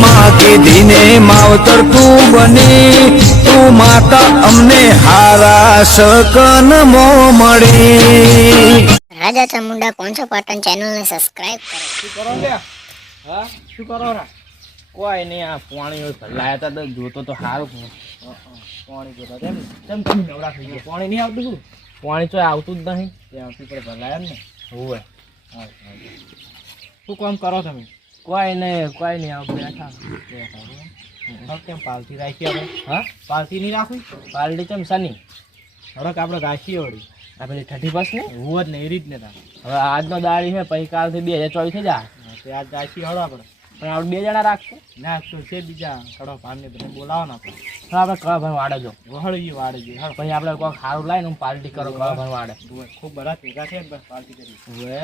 માં કીધી ને માવતર તું બની તું માતા અમને હારા સકન મો મળી રાજા ચામુંડા પોંચો પાટણ ચેનલને સબસ્ક્રાઇબ કરો. શું કરો લે? હા શું કરો રા? કોઈ નહીં, આ પાણી લાયા તા તો જોતો તો સારું. પાણી જોતા તેમ તેમ તમે નવરા થઈ ગયા. પાણી નહીં આવતું? પાણી તો આવતું જ નહીં. ત્યાંથી પર ભરાયા ને હોવે. શું કામ કરો તમે? કોઈ નહીં આવ બેઠા. કેમ પાલતી રાખી હવે? હા પાલતી નહીં રાખવી? પાલટી કેમ સની હડક આપણે રાખીએ વળી આ પેલી 31 ને હોવ જ ને એ રીત ને તાર. હવે આજનો દાડી છે પછી કાલથી 2024 થઈ જાય. તે આજ રાખીએ હળો આપણે. પણ આપણે 2 જણા રાખશું ના તો છે બીજા કડો ભાઈને બધા બોલાવો ને આપણે. હા આપણે કળા ભાઈ વાડે જો વહળીએ વાડે જઈએ. હા પછી આપણે કોઈ સારું લાવીને હું પાર્ટી કરો કળા ભાઈ વાડે. ખૂબ બધા ભેગા છે બસ પાર્ટી કરી હવે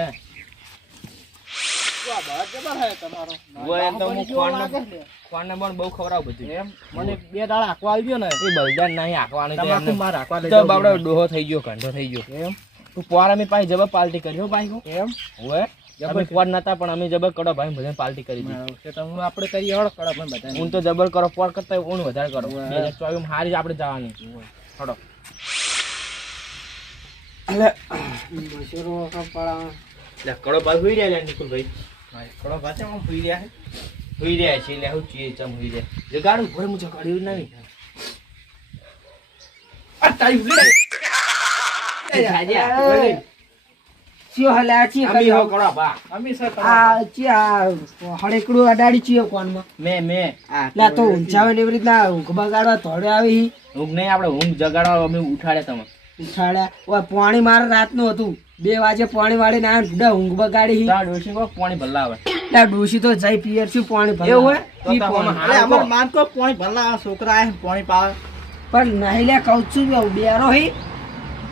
બહુ ખવડાવ બધું એમ મને 2 દાડા હાંકવા આવી ગયો ને એ બલદાન નહીં હાંકવાનું ડોહો થઈ ગયો ઘંટો થઈ ગયો એમ તું પોર અમે પાછી જબર પાર્ટી કરી હો ભાઈ એમ હવે જબર પોર નતા પણ અમે જબર કરો ભાઈ બધા પાર્ટી કરી દીધી તમે આપણે કરીએ હળો કરો ભાઈ બધા હું તો જબર કરો પોર કરતા હું વધારે કરો 2024 માં હારી આપણે જવાની હળો કડો ભાઈ હોઈ રહ્યા નિકુલ ભાઈ કડો ભાઈ હું હોઈ રહ્યા હોઈ રહ્યા છે એટલે હું ચીએ ચમ હોઈ રહ્યા જગાડું ભરે હું જગાડ્યું નહીં આ તારી ઉલે ચિયો હલા ચી અમી હો કડો બા અમી સર આ ચી આ હડેકડું અડાડી ચિયો કોનમાં મે લા તો ઊંચાવે ને એવી રીતના ઊંઘ બગાડવા થોડે આવી ઊંઘ નહીં આપણે ઊંઘ જગાડવા અમે ઉઠાડ્યા તમે ઉઠાડ્યા ઓય પાણી મારે રાતનું હતું 2 વાગે પાણી વાળી ના ઢુડા ઊંઘ બગાડી તાર ડોશી કો પાણી ભલ્લા આવે લા ડોશી તો જઈ પિયર છું પાણી ભરવા એવું હોય ઈ પાણી. અરે અમાર માન કો પાણી ભલ્લા છોકરા આય પાણી પાવે પણ નહીં લે કહું છું બેરો હી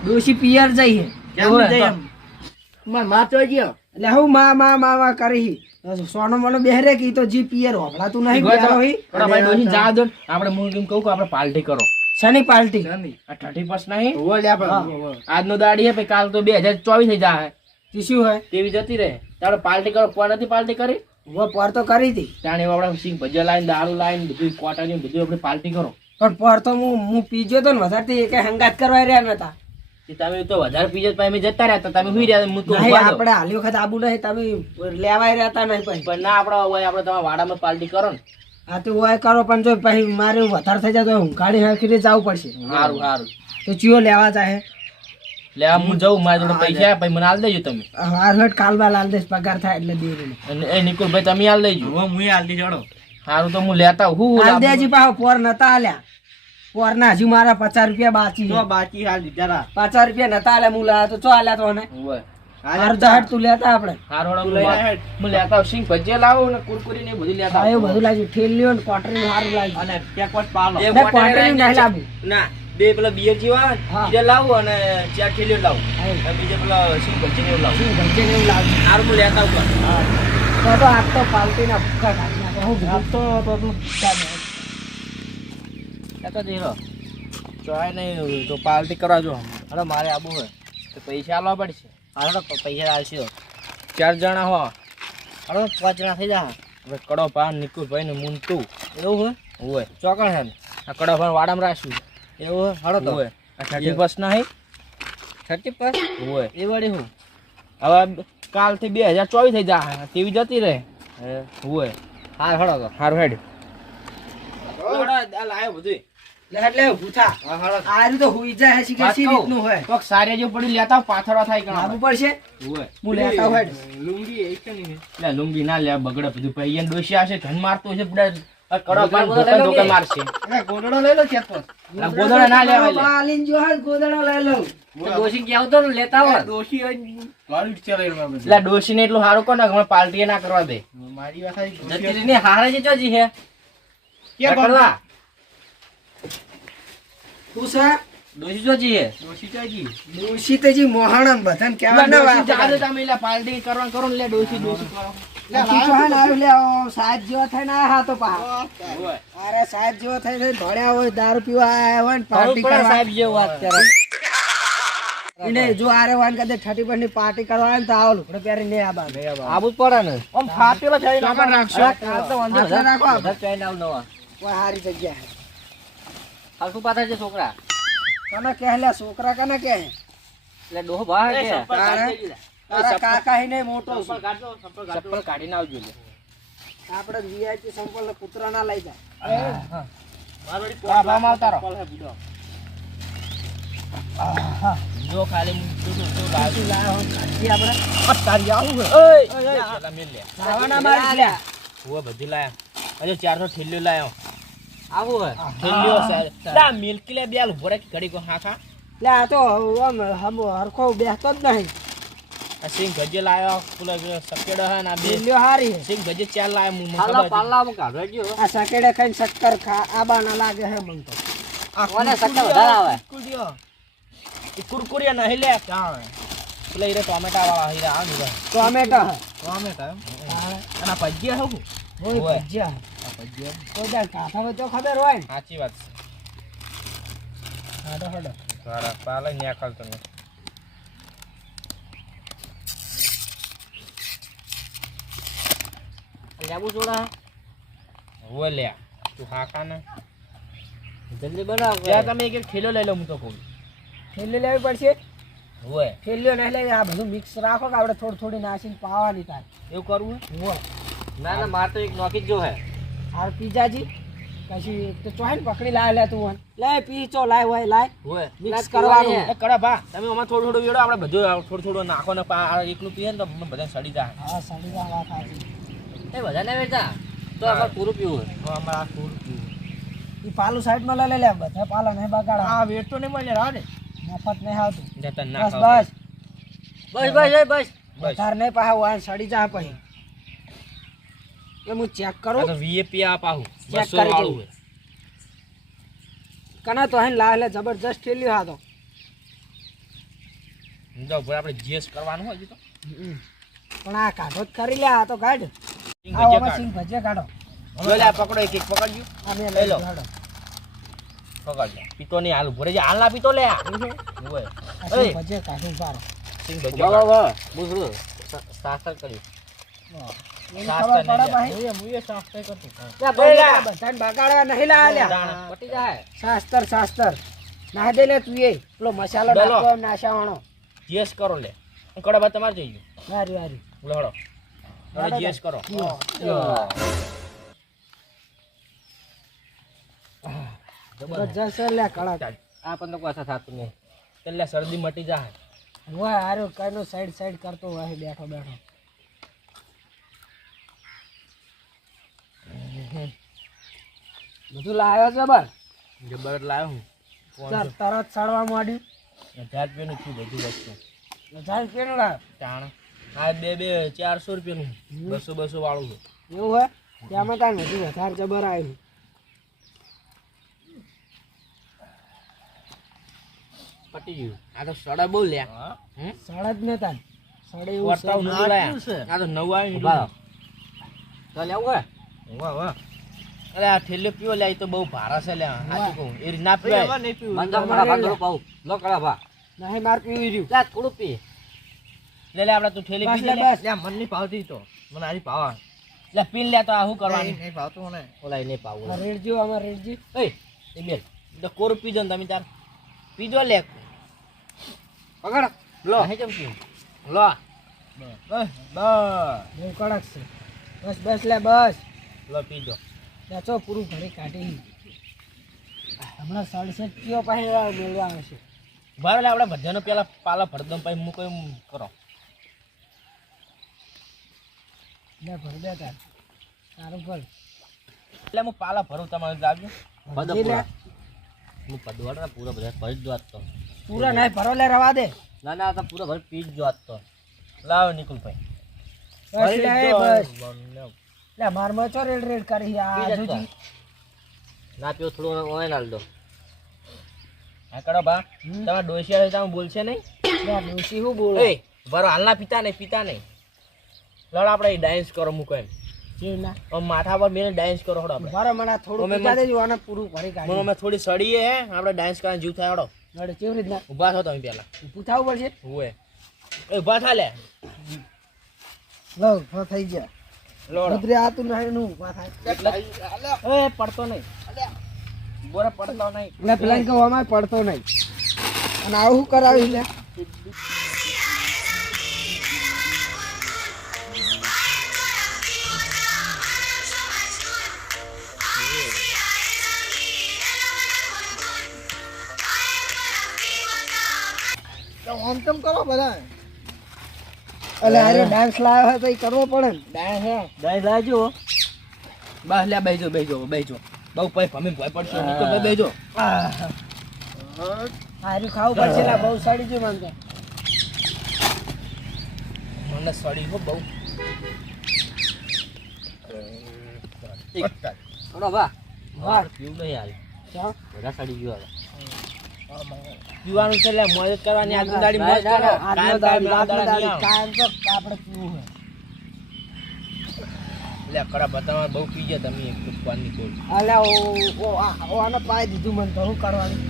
ડોશી પિયર જઈ હે કેમ જઈ એમ માર માં તો ગયો એટલે હું મા કરી સોનો મોનો બેહરે કી તો જી પિયર હોબળાતું નહીં બેરો હી ભાઈ ડોશી જા દો આપણે હું કેમ કહું કે આપણે પાર્ટી કરો શની પાર્ટી આ 31 નહીં હોવે લે આપણે આજનો દાડી હે પછી કાલ તો 2024 થઈ જાય તી શું હે તેવી જતી રહે તારે પાર્ટી કરો કોણ નથી પાર્ટી કરી વો પર તો કરી હતી તાણે આપણે સિંગ ભજીયા લાઈન દારૂ લાઈન બધું કોટાની બધું આપણે પાર્ટી કરો પણ પર તો હું પીજો તો ને વધારે એકે હંગાત કરવા રહ્યા નતા તમે તો વધારે પીજે પછી અમે જતા રહ્યા તમે હુઈ રહ્યા હું તો નહીં આપણે હાલી વખત આબુ નહીં તમે લેવાય રહેતા નહીં પછી પણ ના આપણે હોય આપણે તમારા વાડામાં પાર્ટી કરો ને આ તો હોય કરો પણ જો પછી મારે વધારે થઈ જાય તો ઊંઘાડી હાંકીને જવું પડશે સારું સારું તો ચિયો લેવા ચાહે લેવા હું જઉં મારા જોડે પૈસા પછી મને હાલ દેજો તમે હારહટ કાલબા લાલ દેશ પગાર થાય એટલે દે એ નિકુલભાઈ તમે હાલ દેજો હું હાલ દઈ જડો સારું તો હું લેતા હું હાલ દેજી પાહો પોર નતા આલ્યા પોર ના હજુ મારા 50 રૂપિયા બાકી બાકી હાલ દીધા 50 રૂપિયા નતા આલ્યા હું લાયા તો ચો આલ્યા તો ને હારું તો હટ તું લેતા આપણે હું લેતા સિંગ ભજીયા લાવો ને કુરકુરી ને બધું લેતા આયો બધું લાગ્યું ઠેલ્યો ને કોટરી નું હારું લાગ્યું અને પેકવટ પાલો ના કોટરી નું નહીં લાવું ના બે પેલા બિયર જેવા બીજા લાવું અને ચાર ઠેલીઓ લાવું અને બીજા પેલા સિંગ ભજીયા લાવું ભજે ને એવું લાગ્યું હારું હું લેતા આવું તો આજ તો પાલટી ના ભૂખા ખાઈ નાખો હું તો દેરો ચોય નહીં તો પાર્ટી કરવા જો અરે મારે આબુ હોય તો પૈસા આલવા પડશે હાલો પૈસા આવશે 4 જણા હો હાલો 5 જણા થઈ જા હવે કડો પાન નિકુલભાઈ ને મુંતુ એવું હોય ચોકણ હે આ કડો પાન વાડામાં રાખ્યું એવું હોય હાલો તો હોય આ 31 ના હે 31 હોય એ વળી હું હવે કાલથી 2024 થઈ જા તેવી જતી રહે હોય હાર હળો તો હારું હેડ લાયો બધું એટલે ભૂથા આરી તો હુઈ જાય છે કે સી રીતનું હોય કોક સારે જો પડી લેતા પાથરવા થાય કે આબુ પડશે હોય હું લેતા હોય લુંગી એક નહીં લે લુંગી ના લે બગડે બધું પૈયન ડોશી આશે ઘન મારતો છે બડા કડો પાન ધોકે મારશે એ ગોદડો લઈ લો ચેતપો ના ગોદડો ના લેવા લે આલીન જો હાલ ગોદડો લઈ લો ડોશી કે આવતો ને લેતા હોય ડોશી ગાડી ચલાઈ રહ્યો લે ડોશી ને એટલું હારું કોને હમણાં પાર્ટી ના કરવા દે મારી વાત આવી જતી ને હારે જ જોજી હે કે કરવા ઉસા ડોશી જોજી હે ડોશી તેજી મોહણમ બધન કેવા ના વાત જાદે તમે લે પાર્ટી કરવા કરો ને લે ડોશી કરો લે ચોહાન આયો લે સાહેબ જેવો થઈને આયા તો પા અરે સાહેબ જેવો થઈને ધોળ્યા હોય દારૂ પીવા આયા હોય ને પાર્ટી કરવા સાહેબ જેવો વાત કરે એને જો આરે વાન કદે 31 ની પાર્ટી કરવા આવે ને તો આવો લુગડો પહેરી ને આબા આબુ જ પડે ને આમ ફાટેલો થઈ સામાન રાખશો. કાલ તો વાંધો હાથે રાખો. બધા ચાઈને આવ નવા કોઈ હારી જગ્યા હે હાલતું પાછા છે છોકરા કને કહે લે છોકરા કને કહે એટલે ડોહો બહાર છે તારા કાકા હી નહીં મોટો છે. ચપ્પલ કાઢીને આવજો લે આપણે વીઆઈપી સંપલ ને કૂતરા ના લઈ જાય જો ખાલી ખાવાના મારી લે બધી લાયા હજુ 400 થેલીઓ લાયો આવું હે થેલીઓ લા મિલ્કી લે બે ઉભો રે ઘડી કો હા ખા લે આ તો આમ હમ હરખો બેસતો જ નહીં આ સિંગ ગજે લાયો પેલો સકેડો હે ના બે લ્યો હારી હે. સિંગ ગજે 4 લાયો મુ પાલા મુ કાઢવા ગયો આ સકેડે ખાઈને શક્કર ખા આબા ના લાગે હે મન તો કોને સક્કર વધારે આવે ઈ કુરકુરિયા નહીં લે ક્યાં પેલા ઈરે ટોમેટા વાળા હીરા આ નીરા ટોમેટો હે ટોમેટા અને ભજીયા હું હોય હોય. ભજીયા આ ભજીયા કોઈ દાડ કાઠામાં તો ખબર હોય ને સાચી વાત છે હાડો હાડો સારા પાલા ન્યાકલ તમે લેબુ જોડા હોય લે તું ખાખા ને જલ્દી બનાવ યાર તમે એક થેલો લઈ લો હું તો કહું થેલી લેવી પડશે હોય થેલીઓ નહીં લઈ આ બધું મિક્સ રાખો કે આપણે થોડી થોડી નાખીને પાવાની તાર એવું કરવું હોય ના ના માર તો એક નોકી જ જો હે હાર પીજાજી પછી તો ચોઈન પકડી લાય લે તું વન લે પીચો લાય હોય લાય હોય મિક્સ કરવાનું એ કડા ભા તમે આમાં થોડું થોડું વેડો આપણે બધું થોડું થોડું નાખો ને આ એકલું પીએ ને તો બધા સડી જાય હા સડી જા વાત સાચી એ બધા ને વેચા તો અમાર પૂરું પીવું તો અમાર આ પૂરું પીવું ઈ પાલું સાઈડમાં લઈ લે બધા પાલા નહીં બગાડા આ વેટ તો નહીં મળે રાહ ને મફત નહીં આવતું જતા બસ ના બસ બસ બસ બસ વધાર નહીં પાહા વાન સડી જા પછી એ હું ચેક આ કરું તો વીએપી આ પાહું ચેક 200 કરી વાળું જોઉં. કના તો હે લાય લે જબરજસ્ત ઠેલ્યો હા તો હે જો ભાઈ આપણે જીએસ કરવાનું હોય હજી તો પણ આ કાઢો જ કરી લે આ તો કાઢ સિંગ આ ભજીયા હવે કાઢ. સિંગ ભજે કાઢો જો લે આ પકડો એક એક પકડજો આ મેં લઈ લો. લઈ કાઢો પકડજો પીતો નહીં હાલ ભરે હાલ ના પીતો લે આ હોય આ સિંગ ભજે કાઢું પારો સિંગ ભજીયા વાહ બુસરો સાસર કર્યું એની ખબર પડે પાહી મુએ સાફાઈ કરતું લે બોલ્યા બધાને બગાડવા નહીં લાયા લે પટી જાય શાસ્ત્ર ના દે લે તું એ પેલો મસાલો ડલો. નાખો એમ નાશાવાણો જીએસ કરો લે કડા બા તમારે જઈ હારી હારી ગયો લડો હવે જીએસ કરો જબરજસ્ત લે કળા આ પણ તો પાછા થાતું નહીં એટલે શરદી મટી જાય હોય હારો કઈનો સાઈડ કરતો હોય બેઠો બેઠો બધું લાયો છે બર જબર લાવ્યો હું તરત સડવા માંડ્યું 1000 રૂપિયાનું છું બધી વસ્તુ હજાર કેનું લાયો ચાણ આ બે 400 રૂપિયાનું 200 વાળું છે એવું હોય ત્યાંમાં તાર નથી વધારે જબર આવ્યું પટી ગયું આ તો સડા બહુ લ્યા સડ જ ને તાર સડે એવું વર્તાવ નતું લાયા આ તો નવું આવ્યું તો લેવું હે વાહ વાહ અરે આ ઠેલ્યો પીવો લે તો બહુ ભારા છે લે સાચું કહું એ રીત ના પીવાય મન તો મારા ભાગલો પાઉ લો કળા ભા નહીં માર પીવી રહ્યું લે થોડું પી લે લે આપણે તું ઠેલી બસ પી લે, લે બસ. લે મન નહીં ભાવતી તો મને આરી ભાવા લે પીન લે તો આ શું કરવાનું નહીં ભાવતું મને ઓલા નહીં પાવું આ રેડજી આમાં રેડજી એ એ બેલ તો કોર પીજો ને તમે તાર પીજો લે પકડ લો હે કેમ પીવું લો બસ બસ બહુ કડક છે બસ બસ લે બસ લો પીજો લે ચો પૂરું ઘરે કાઢી હમણાં સડસે કયો પાસે મેળવા આવશે ભાઈ લે આપણે બધાનો પેલા પાલા ભરદમ પછી મૂકો એમ કરો લે ભર દે તાર તારું ભર એટલે હું પાલા ભરું તમારે જાવજો ભરજી લે. હું પદવાડ ના પૂરા બધા ભરી જ જોત તો પૂરા નહીં ભરો લે રવા દે ના ના તો પૂરા ભર પી જ જોત તો લાવ નિકુલ ભાઈ બસ લે બસ લે મારમાં ચો રેડ રેડ કરી આ પી જતો. આજુજી ના પીવો થોડું ઓય નાલ દો હા કરો બા તમારા ડોસિયા તમે બોલશે નહીં લે ડોશી હું બોલો એ બરો હાલના પીતા નહીં લડ આપણે ડાન્સ કરો મૂકો એમ જેવું ના હવે માથા પર બેને ડાન્સ કરો હડો આપણે બરાબર મને આ થોડું અમે પીતા દેજો અને પૂરું ભરી મને કાઢી અમે થોડી સડીએ હે આપણે ડાન્સ કરવાનો જીવ થાય હડો નડે કેવી રીતના ઊભા થો તમે પહેલા ઊભું થવું પડશે હુએ એ ઊભા થા લે લો ઉભા થઈ ગયા લોડો ઉતરે આતું નહીં નું ઉભા થાય એ પડતો નહીં બોરે પડતો નહીં એટલે પેલા કહો અમારે પડતો નહીં અને આવું શું કરાવ્યું લે આમ તેમ કરો બધા એટલે આરે ડાન્સ લાવ્યો હોય તો એ કરવો પડે ને ડાન્સ હે ડાન્સ લાજો બસ લે બેજો બહુ પૈ ભમી ભય પડશે નીકળ બે બેજો હારું ખાવું પડશે લા બહુ સડી ગયું મને મને સડી હો બહુ થોડો બા વાહ પીવું નહીં હાલ ચાલ બધા સડી ગયો પીવાનું છે એટલે મદદ કરવાની આજની દાડી મદદ કરો આજનો દાડી કાયમ તો આપણે પીવું હોય લે કરા બતાવવા બહુ પી ગયા તમે એક પાણી કોલ અલ્યા ઓ આને પાઈ દીધું મને તો શું કરવાનું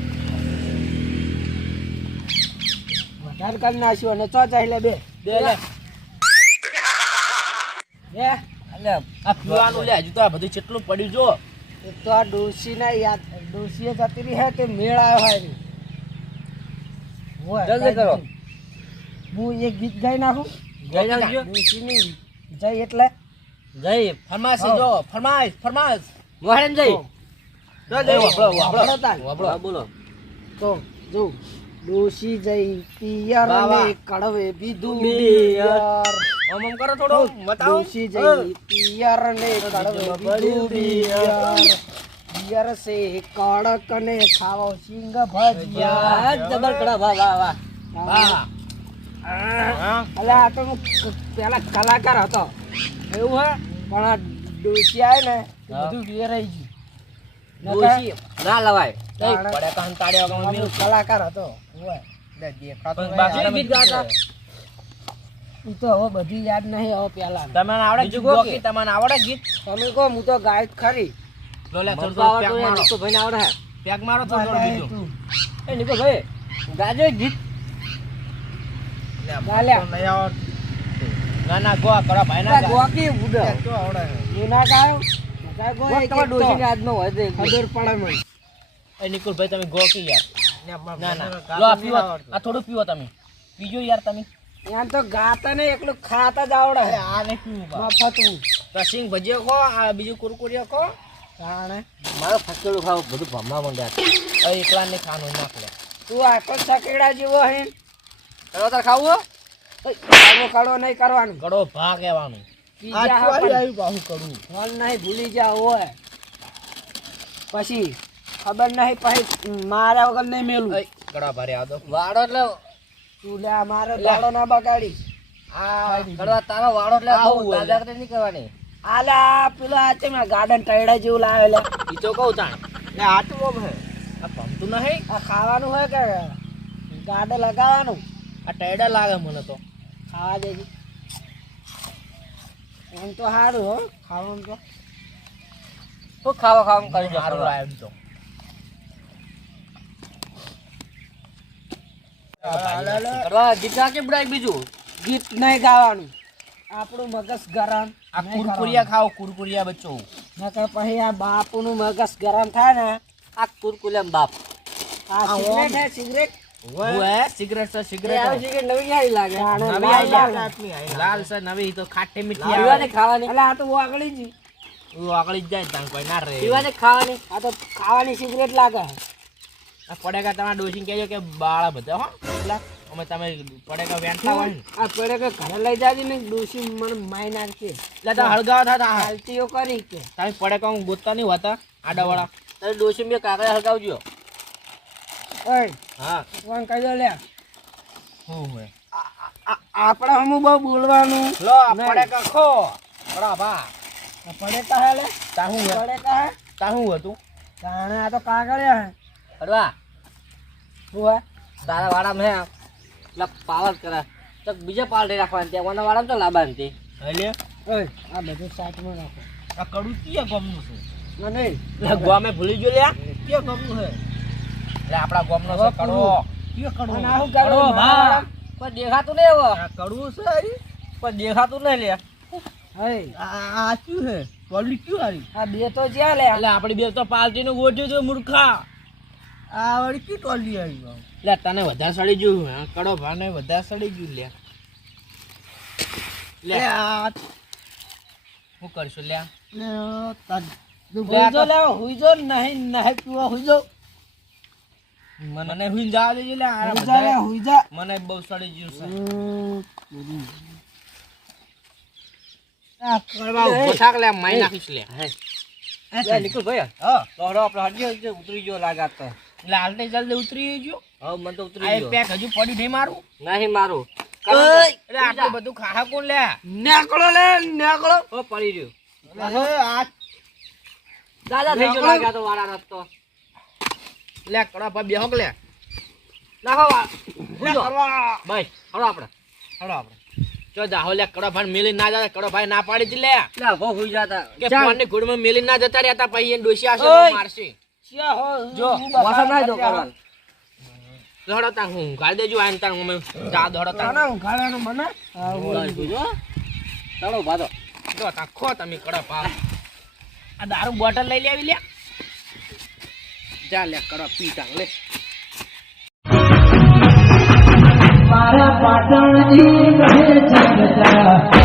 વધારે કરી નાખ્યું અને ચો ચાલે બે દે લે હે અલે આ પીવાનું લે હજુ તો આ બધું કેટલું પડ્યું જો એક તો આ ડોશીને યાદ ડોશીએ જતી રહી હે કે મેળ આવ્યો હોય રી. હોય જલ્દી કરો. હું એક ગીત ગાઈ નાખું ગાઈ નાખજો. ડોશીની જય એટલે જય ફરમાઈશ હા. જો ફરમાઈશ મોહન જય વાપરો વાપરો તાન. વાપરો બોલો તો જો ડોશી જઈ પિયર વાહ, વાહ. ને કડવે બીધું બિયર. બિયર. આમ કરો થોડો બતાવો ડોશી જઈ પિયર ને કડવે બીધું બિયર. બિયર સે કડક ને ખાવો સિંગ ભજીયા જબર કડા વાહ વાહ વાહ વાહ અલા આ તો હું પેલા કલાકાર હતો એવું હે પણ આ ડોશી આવે ને એ હા. બધું વેરાઈ ગયું ડોશી ના લવાય તાણે. પડે કાન તાળ્યો કે હું કલાકાર હતો હોય બાકી ગીત ગાતા ઈ તો હવે બધી યાદ નહીં હવે પેલા તમને આવડે ગીત ગોકી તમને આવડે ગીત તમે કહો હું તો ગાયક ખરી લો લે થોડું પેક મારો તો ભાઈને આવડે પેક મારો તો થોડું બીજું તું. એ નિકો ભાઈ ગાજો ગીત ગાલ્યા. ના ના ગો કરો ભાઈ ના આ ગોકી ઉડો હું ના ગાયો બધા ગો એક એક તો. આજનો હોય દે ખબર પડે મને એ નિકુલ ભાઈ તમે ગો કે યાર ના ના લો આ પીવો આ થોડું પીવો તમે પીજો યાર તમે યાર તો ગાતા ને એકલું ખાતા જ આવડે આ ને પીવું મફતું રસિંગ ભજીયો ખો આ બીજું કુરકુરિયો ખો તાણે મારો ફસકેડું ખાવ બધું ભમવા માંડ્યા હવે એકલા ને ખાનું નાખ લે તું આખો સકેડા જેવો હે ચલો તાર ખાવું કાળો કાળો નહીં કરવાનું ગળો ભા કહેવાનું પીજા બાહુ કરું ફોન નહીં ભૂલી જાવ હોય પછી ખબર નહીં પછી મારા વગર નહીં મેલું ગળા ભારે આ દો વાડો એટલે તું લે મારો દાડો ના બગાડી આ ગળા તારો વાડો એટલે બહુ દાદા નહીં કરવાની આલા પેલો આ છે મેં ગાર્ડન ટૈડા જેવું લાવેલા ઈ તો કહું તાણ ને આટલું હે આ ભમતું નહીં આ ખાવાનું હોય કે ગાર્ડન લગાવવાનું આ ટાયડા લાગે મને તો ખાવા દેજે એમ તો સારું હો ખાવાનું તો તો ખાવા કરી દે સારું એમ તો કરવા ગીત કે બડાઈ બીજું ગીત નહીં ગાવાનું આપણું મગજ ગરમ આ નહીં કુરકુરિયા ખાઓ કુરકુરિયા બચ્ચો નકર પછી આ બાપુનું મગજ ગરમ થાય ને આ કુરકુરિયા બાપ આ સિગરેટ હે સિગરેટ ઓએ સિગરેટ છે સિગરેટ સિગરેટ નવી આવી લાગે નવી આવી લાલ છે નવી તો ખાટી મીઠી આવે ખાવાની એટલે આ તો વાગળી જ ઓ આગળ જ જાય તાન કોઈ ના રે ખાવાની આ તો ખાવાની સિગરેટ લાગે આ પડેગા તમારા ડોશી કહેજો કે બાળા બધા હો એટલા અમે તમે પડેગા વેણતા હોય ને આ પડે કે ઘરે લઈ જાજે ને ડોસી મને માઈ નાખશે એટલે તો હળગાવા થતા હાલતીઓ કરી કે તમે પડેગા હું ગોતતા નહીં હોતા આડાવાળા તમે ડોશી બે કાકડા હળગાવજો ઓય હા ફોન કહી દો લે હું હોય આપણે હમું બહુ બોલવાનું લો આ પડેગા ખો બડા ભા આ પડે કા હે લે તાહું હે પડે કા હે તાહું હતું તાણે આ તો કાગળિયા હે હડવા હું હે તારા વાડામાં હે એટલે પાવર કરે તો બીજા પાલ રાખવાની ત્યાં વાડામાં તો લાવવાની હતી એટલે ઓય આ બધું સાઈડમાં રાખો આ કડું ક્યાં ગમનું છે ના નહીં લે ગોમે ભૂલી ગયો લ્યા ક્યાં ગમનું છે લે આપણા ગોમનો છે કડો ક્યાં કડો અને આવું કડો કરો ભા પણ દેખાતું નહીં હવે આ કડવું છે હરી પણ દેખાતું નહીં લે હે આ શું છે ટોલી ક્યું હારી આ બે તો જ્યાં લે એટલે આપણી બે તો પાર્ટીનું ગોઠ્યું છે મૂર્ખા આ વળી કી ટોલી આવી લે તને વધારે સડી ગયું હા કડો ભાને વધારે સડી ગયું લે આ શું કરશું લે હુઈજો લે હુઈજો નહીં નહીં પીવો હુઈજો મને હુઈ જા દેજે લે આ હુઈજા લે હુઈજા મને બહુ સડી ગયું છે આ કરવા ઉભો થાક લે માઈ નાખીશ લે લે નિકુલ ભાઈ હા દોડો આપણે હજી ઉતરી ગયો લાગાત તો એટલે હાલતે જલ્દી ઉતરી ગયો હવે મને તો આ ઉતરી એક ગયો પેક હજુ પડી નહીં મારું નહીં મારું એટલે આટલું બધું ખાહા કોણ લે નેકળો લે નેકળો ઓ પડી રહ્યું આ દાદા થઈ ગયો લાગ્યા તો વાળા રસ્તો લે કડા પા બેહો કે લે નાખો ભાઈ હળો આપણે હળો આપણે જો જાહો લે કડો ભાઈ મેલી ના જાય કડો ભાઈ ના પાડી દી લે લે ભો હુઈ જાતા કે ફોન ની ગુડમાં મેલી ના જતા રહ્યા પછી એને ડોસી આવશે ઓય. મારશે ચિયા હો જો, વાસા ના જો કરવાનું દોડો તા હું ગાળ દેજો આન તા અમે જા દોડો તા ના ઉઘાડાનો મને જો ચાલો ભાદો જો તા ખો તમે કડો પા આ દારૂ બોટલ લઈ લેવી લે જા લે કડો પી તા લે મારા પાટણની કહે જગતા